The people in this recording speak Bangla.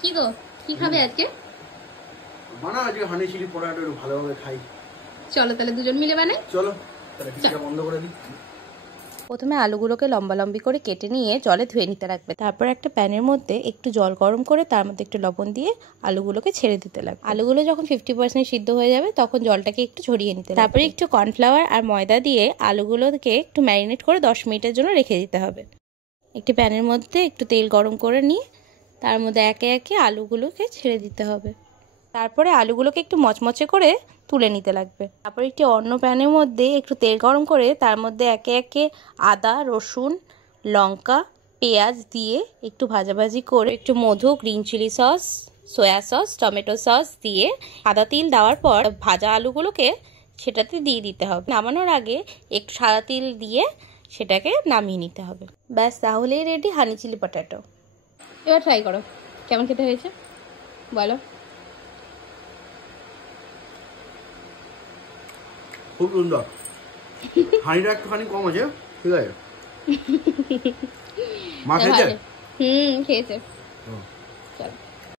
কি গো, কি খাবে আজকে? বানা আজকে হানি চিলি পরোটা একটু ভালোভাবে খাই। চলো তাহলে দুজন মিলে বানাই। চলো তাহলে টিভিটা বন্ধ করে দিই। প্রথমে আলুগুলোকে লম্বা লম্বি করে কেটে নিয়ে জলে ধুয়ে নিতে রাখবে। তারপর একটা প্যানের মধ্যে একটু জল গরম করে তার মধ্যে একটু লবণ দিয়ে আলুগুলোকে ছেড়ে দিতে লাগবে। আলুগুলো যখন 50% সিদ্ধ হয়ে যাবে তখন জলটাকে একটু ঝরিয়ে নিতে লাগবে। তারপরে একটু কর্নফ্লাওয়ার আর ময়দা দিয়ে আলুগুলোকে একটু ম্যারিনেট করে 10 মিনিটের জন্য রেখে দিতে হবে। একটি প্যানের মধ্যে একটু তেল গরম করে নিয়ে তার মধ্যে একে একে আলুগুলোকে ছেড়ে দিতে হবে। তারপরে আলুগুলোকে একটু মচমচে করে তুলে নিতে লাগবে। তারপর একটি অন্য প্যানের মধ্যে একটু তেল গরম করে তার মধ্যে একে একে আদা, রসুন, লঙ্কা, পেঁয়াজ দিয়ে একটু ভাজাভাজি করে একটু মধু, green chilli sauce, soya sauce, tomato sauce দিয়ে সাদা তিল দেওয়ার পর ভাজা আলুগুলোকে সেটাতে দিয়ে দিতে হবে। নামানোর আগে একটু সাদা তিল দিয়ে সেটাকে নামিয়ে নিতে হবে। ব্যাস, তাহলেই রেডি হানি চিলি পটেটো। এবার ট্রাই করো, কেমন খেতে হয়েছে বলো। খুব সুন্দর। হানিটা একটুখানি কম আছে, ঠিক আছে। মা খেয়েছে? খেয়েছে।